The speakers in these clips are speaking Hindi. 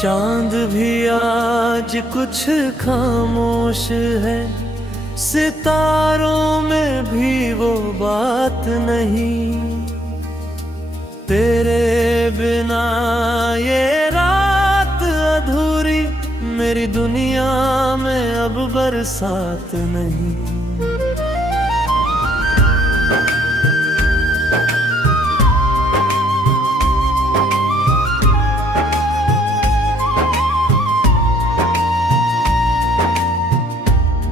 चांद भी आज कुछ खामोश है, सितारों में भी वो बात नहीं। तेरे बिना ये रात अधूरी, मेरी दुनिया में अब बरसात नहीं।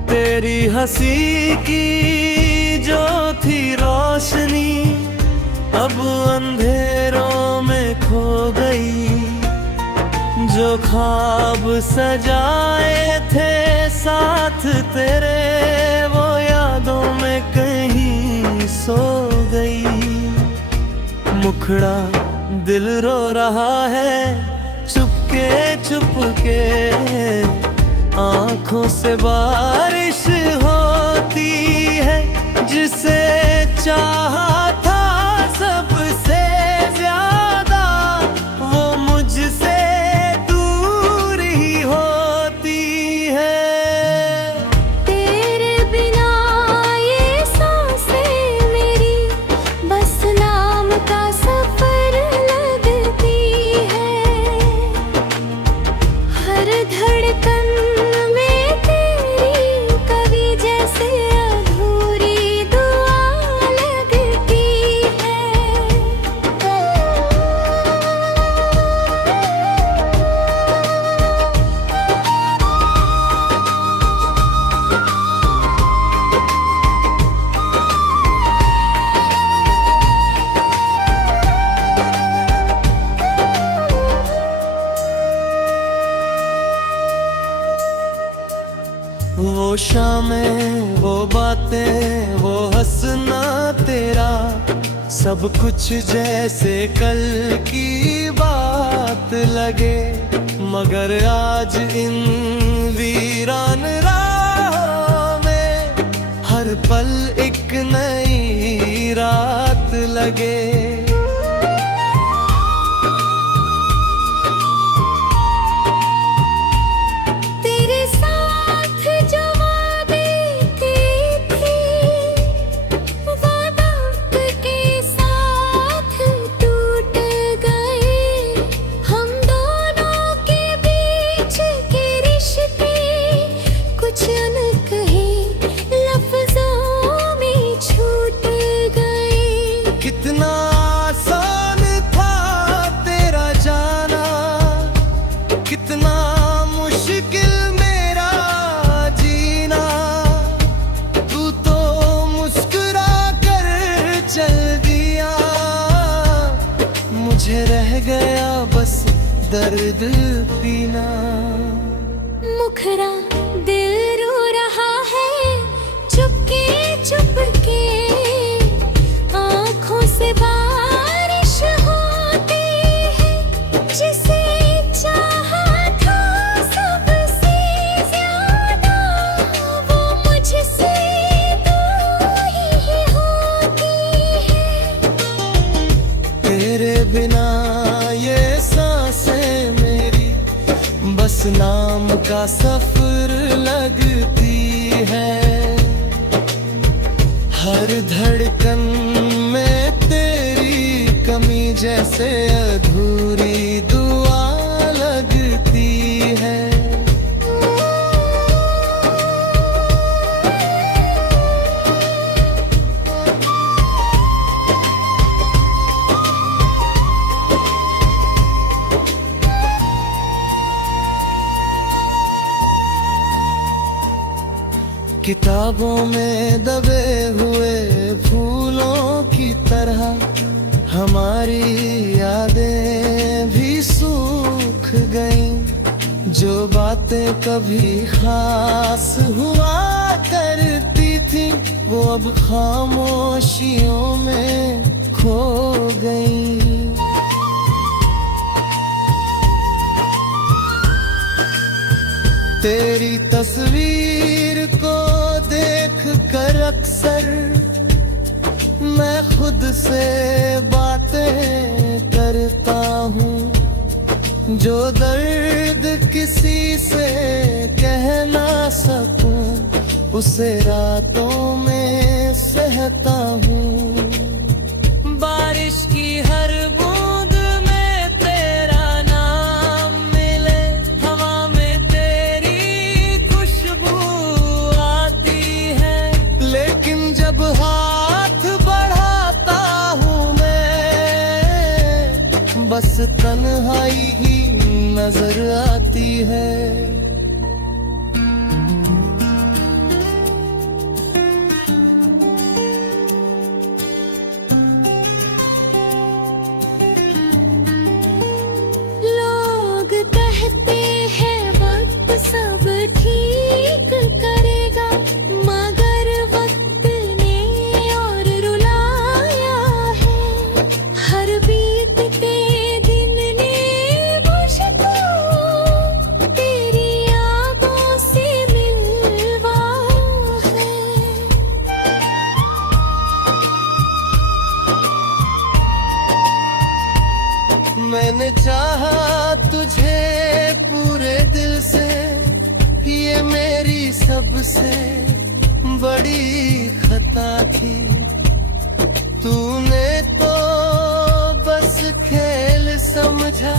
तेरी हंसी की जो थी रोशनी, अब अंधेरों में खो गई। जो ख्वाब सजाए थे साथ तेरे, वो यादों में कहीं सो गई। मुखड़ा दिल रो रहा है चुपके चुपके, आँखों से बारिश होती है। जिसे चाहा था सबसे ज्यादा, वो मुझसे दूर ही होती है। तेरे बिना ये सांसें मेरी बस नाम का सफर लगती है। हर धड़कन वो शामें, वो बातें, वो हंसना तेरा, सब कुछ जैसे कल की बात लगे। मगर आज इन वीरान राहों में हर पल एक नई रात लगे। मुझे रह गया बस दर्द पीना। मुखरा दिल रो रहा है चुपके चुपके, आँखों से बारिश होती है। जिसे चाहा था सबसे ज्यादा, वो मुझसे दूर ही होती है। तेरे बिना ये सांसें मेरी बस नाम का सफर लगती है। हर धड़कन में तेरी कमी जैसे अधूरी दुआ लगती है। किताबों में दबे हुए फूलों की तरह हमारी यादें भी सूख गईं। जो बातें कभी खास हुआ करती थी, वो अब खामोशियों में खो गईं। तेरी तस्वीर को देख कर अक्सर मैं खुद से बातें करता हूँ। जो दर्द जिसे कह ना सकूं, उसे रातों में सहता हूँ। बारिश की हर बूंद में तेरा नाम मिले, हवा में तेरी खुशबू आती है। लेकिन जब हाथ बढ़ाता हूँ मैं, बस तन्हाई ही नजर आती है। लोग कहते हैं वक्त सब ठीक करेगा, मगर वक्त ने और रुलाया है। हर बीतते दिन ने मुझको तेरी यादों से मिलवाया है। मैंने चाहा तुझे पूरे दिल से, ये मेरी सबसे बड़ी खता थी। तूने तो बस खेल समझा,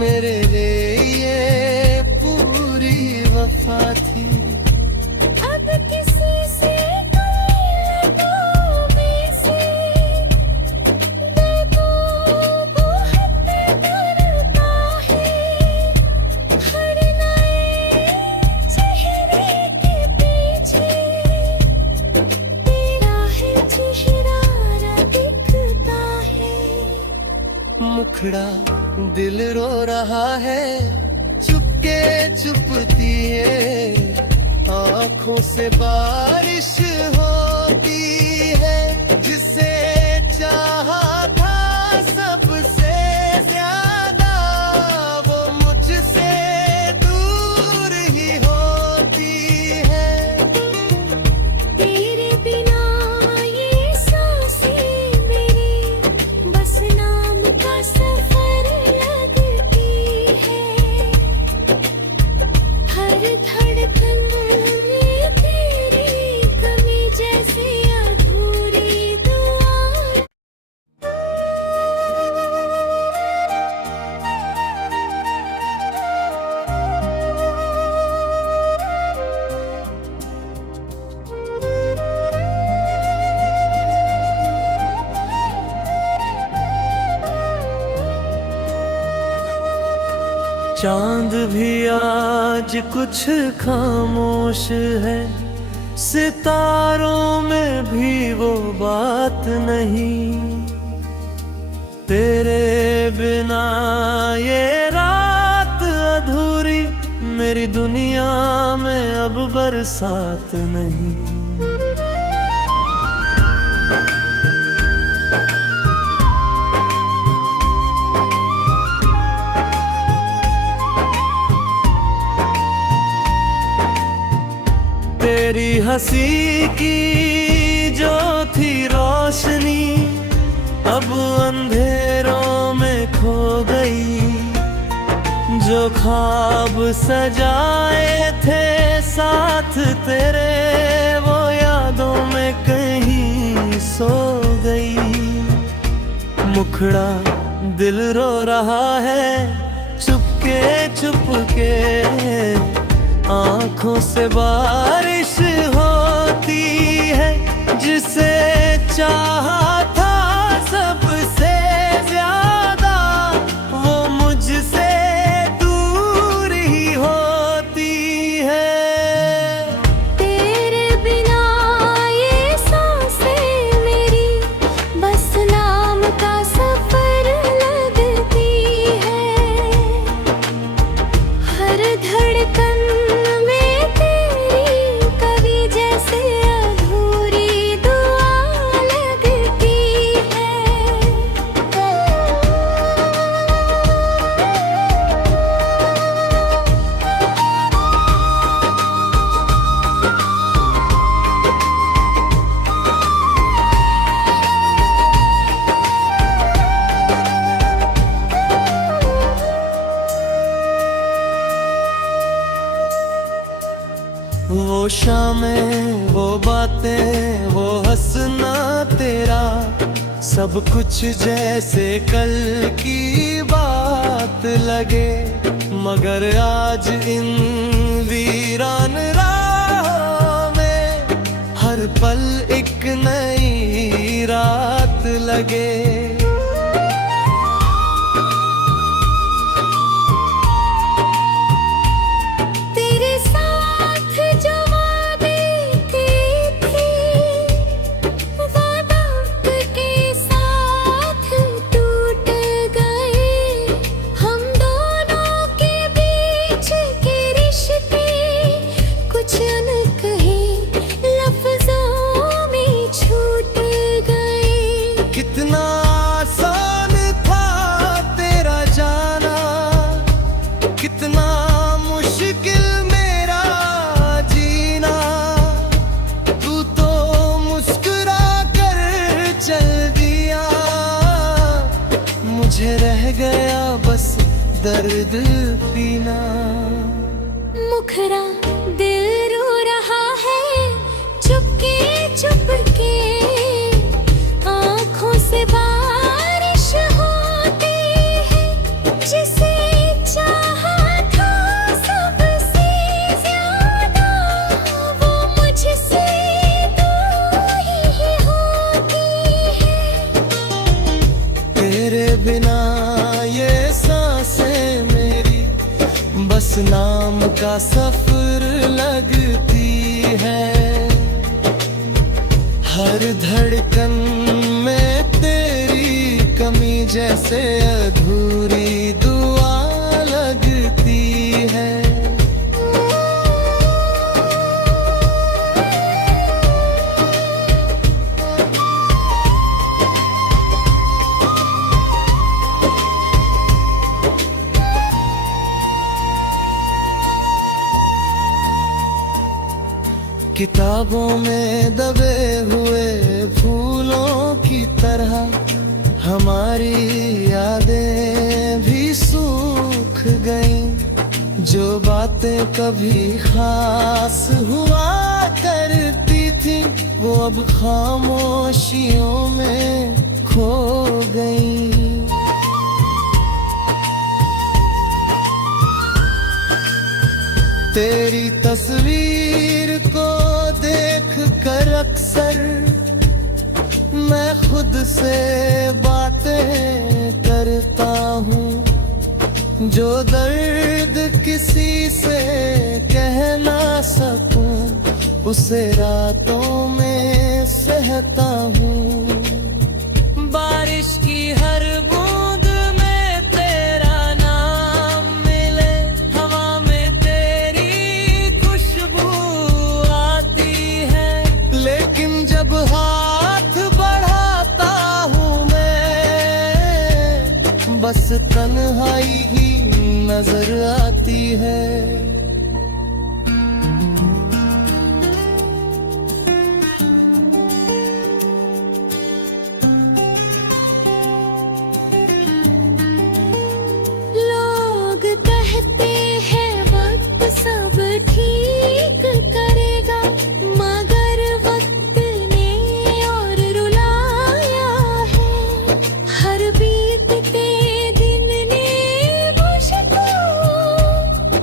मेरे लिए ये पूरी वफा थी। अब किसी से कोई लटों में से देखो बहुत डरता है। हर नए चेहरे के पीछे तेरा है चेहरा दिखता है। मुखड़ा दिल रो रहा है, चुपके चुपती है, आंखों से बारिश होती है। जिसे चाहा था सबसे ज्यादा, वो मुझसे दूर ही होती है। तेरे बिना ये सांसें मेरी बस नाम का सफर लगती है। हर धड़कन में तेरी कमी जैसे अधूरी दुआ। चांद भी आज कुछ खामोश है, सितारों में भी वो बात नहीं। तेरे बिना ये रात अधूरी, मेरी दुनिया में अब बरसात नहीं। तेरी हंसी की जो थी रोशनी, अब अंधेरों में खो गई। जो ख्वाब सजाए थे साथ तेरे, वो यादों में कहीं सो गई। मुखड़ा दिल रो रहा है, चुपके चुपके आंखों से बारिश होती है। जिसे चाहा था सबसे ज्यादा, वो मुझसे दूर ही होती है। तेरे बिना ये सांसें मेरी बस नाम का सफर लगती है। हर धड़कन में तेरी कवि जैसे अधूरी दुआ लगती में वो बातें, वो हंसना तेरा, सब कुछ जैसे कल की बात लगे। मगर आज इन वीरान राहों में हर पल एक नई रात लगे। कितना आसान था तेरा जाना, कितना मुश्किल मेरा जीना। तू तो मुस्कुरा कर चल दिया, मुझे रह गया बस दर्द पीना। मुखरा दिल रो रहा है चुपके चुपके, आँखों से बारिश होती है। जिसे चाहा था सबसे ज्यादा, वो मुझसे दूर ही होती है। तेरे बिना ये सांसें मेरी बस नाम का सफर लगती है। हर धड़कन में तेरी कमी जैसे अधूरी दुआ लगती है। किताबों में दबे हुए फूलों की तरह हमारी यादें भी सूख गईं। जो बातें कभी खास हुआ करती थी, वो अब खामोशियों में खो गईं। तेरी तस्वीर को देख कर अक्सर मैं खुद से बातें करता हूँ। जो दर्द किसी से कह ना सकूं, उसे रातों में सहता हूँ। बारिश की हर बूंद में तेरा नाम मिले, हवा में तेरी खुशबू आती है। लेकिन जब हाथ बढ़ाता हूँ मैं, बस तन्हाई ही नजर आती है। कहते हैं वक्त सब ठीक करेगा, मगर वक्त ने और रुलाया है। हर बीतते दिन ने मुझको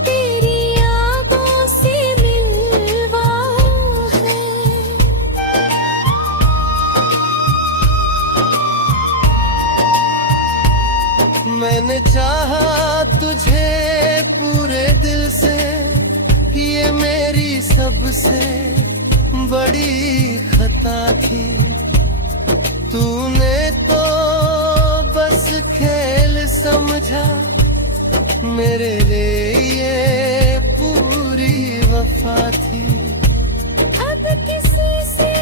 तेरी यादों से मिलवाया है। मैंने चाहा तुझे पूरे दिल से, ये मेरी सबसे बड़ी खता थी। तूने तो बस खेल समझा, मेरे लिए ये पूरी वफा थी। अब किसी से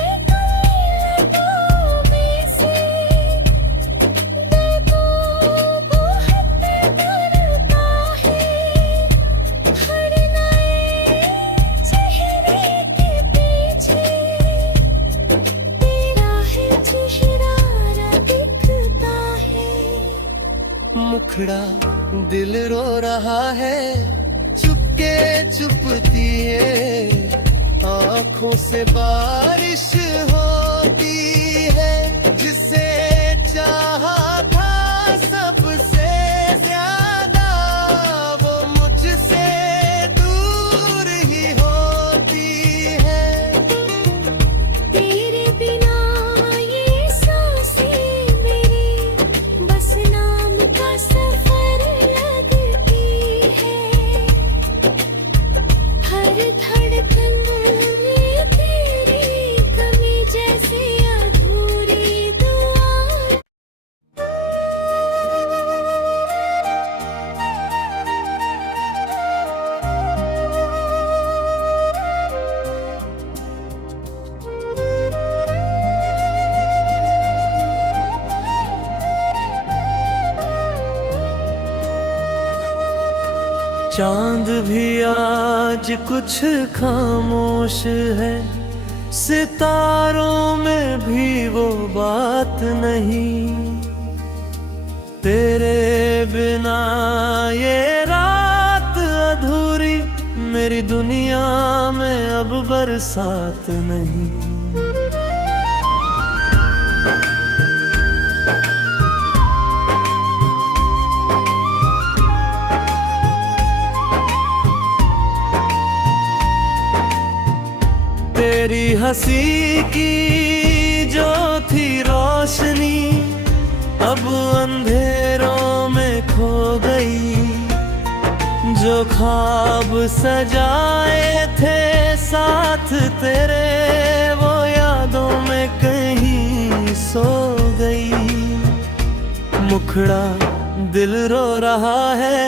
मुखड़ा दिल रो रहा है, चुपके चुपती है आँखों से बारिश होती है, जिसे चाहा था सबसे ज्यादा वो मुझसे दूर ही होती है। तेरे बिना ये सांसें मेरी बस नाम का सफर लगती है। हर धड़कन में तेरी कमी जैसे अधूरी दुआ। चांद भी आज कुछ खामोश है, सितारों में भी वो बात नहीं। तेरे बिना ये रात अधूरी, मेरी दुनिया में अब बरसात नहीं। तेरी हंसी की जो थी रोशनी अब अंधेरों में खो गई। जो ख्वाब सजाए थे साथ तेरे वो यादों में कहीं सो गई। मुखड़ा दिल रो रहा है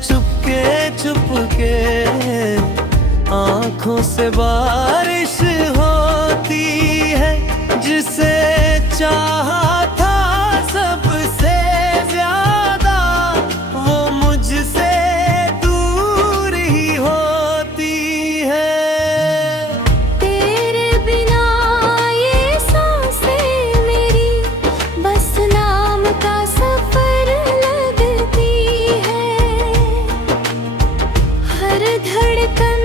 चुपके चुपके, आँखों से बारिश होती है, जिसे चाहा था सबसे ज्यादा वो मुझसे दूर ही होती है। तेरे बिना ये सांसें मेरी बस नाम का सफर लगती है। हर धड़कन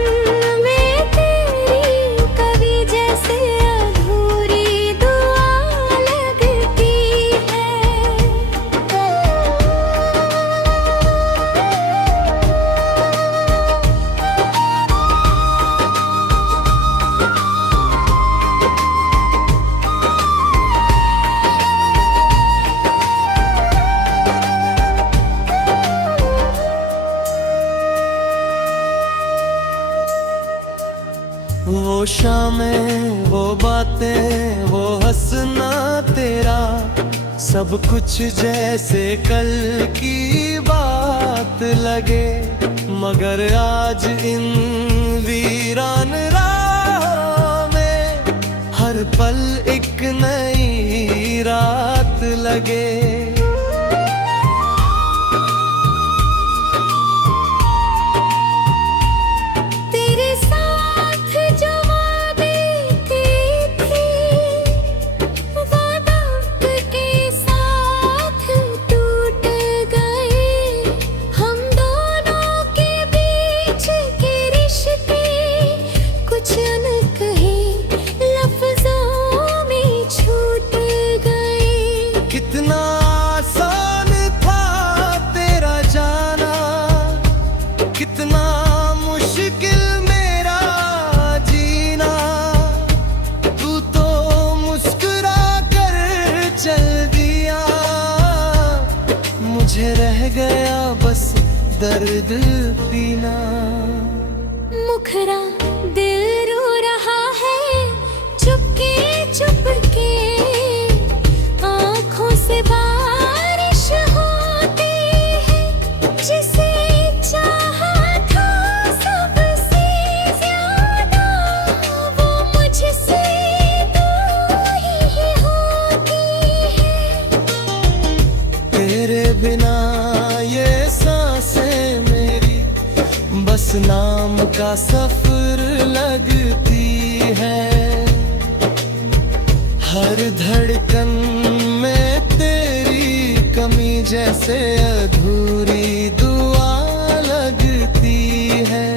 में तेरी कवि जैसे अधूरी दुआ लगती है। वो शामें, वो बातें, वो हंसना तेरा, सब कुछ जैसे कल की बात लगे। मगर आज इन वीरान राहों में हर पल एक नई रात लगे। तेरे साथ जो वादे किए थे वो वक्त के साथ टूट गए। हम दोनों के बीच के रिश्ते कुछ अनकहे लफ्जों में छूट गए। कितना आसान था तेरा जाना, कितना मुश्किल मेरा जीना। तू तो मुस्कुरा कर चल दिया, मुझे रह गया बस दर्द पीना। मुखरा दिल रो रहा है चुपके चुपके, आँखों से बारिश होती है, जिसे चाहा था सबसे ज्यादा वो मुझसे दूर ही होती है। तेरे बिना ये सांसें मेरी बस नाम का सफर लगती है। हर धड़कन में तेरी कमी जैसे अधूरी दुआ लगती है।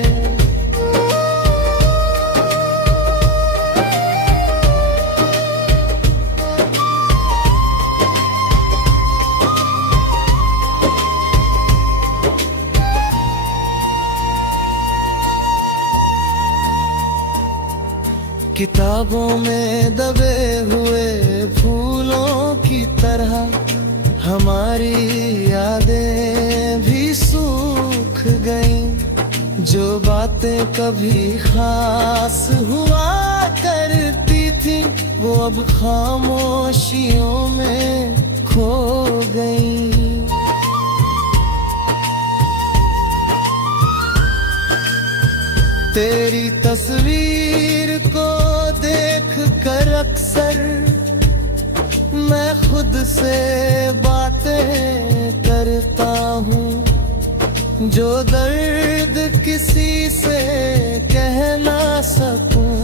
किताबों में दबे हुए फूलों की तरह हमारी यादें भी सूख गईं। जो बातें कभी खास हुआ करती थी वो अब खामोशियों में खो गईं। तेरी तस्वीर को देख कर अक्सर मैं खुद से बातें करता हूँ। जो दर्द किसी से कह ना सकूं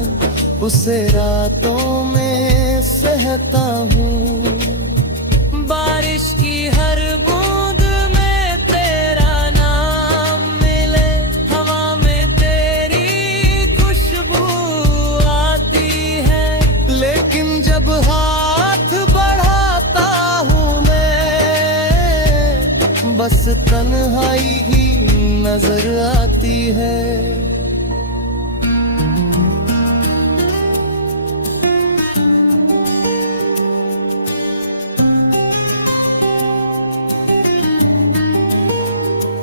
उसे रातों में सहता हूँ। बारिश की हर बूंद में तेरा नाम मिले, हवा में तेरी खुशबू आती है। लेकिन जब हाथ बढ़ाता हूँ मैं, बस तन्हाई ही नजर आती है।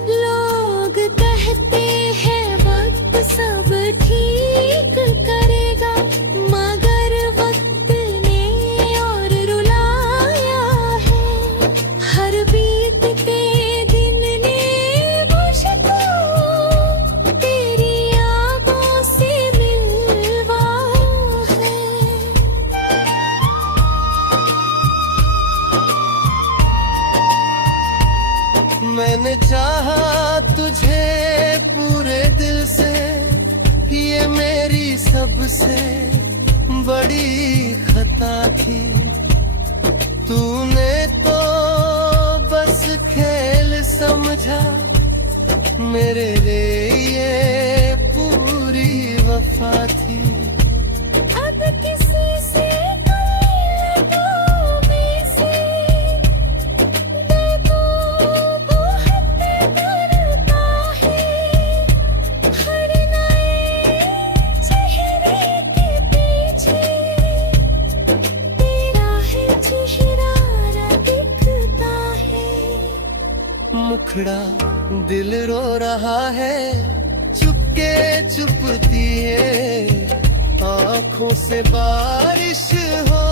लोग कहते हैं वक्त सब ठीक करेगा, मगर वक्त ने और रुलाया है। हर बीतते दिन ने मुझको तेरी यादों से मिलवाया है। मैंने चाहा तुझे पूरे दिल से, ये मेरी सबसे बड़ी खता थी। तूने तो बस खेल समझा, मेरे लिए ये पूरी वफा थी। अब किसी से लटों में से देखो बहुत डरता है। हर नए चेहरे के पीछे तेरा है चेहरा दिखता है। मुखड़ा दिल रो रहा है, चुपके चुपती है आँखों से बारिश हो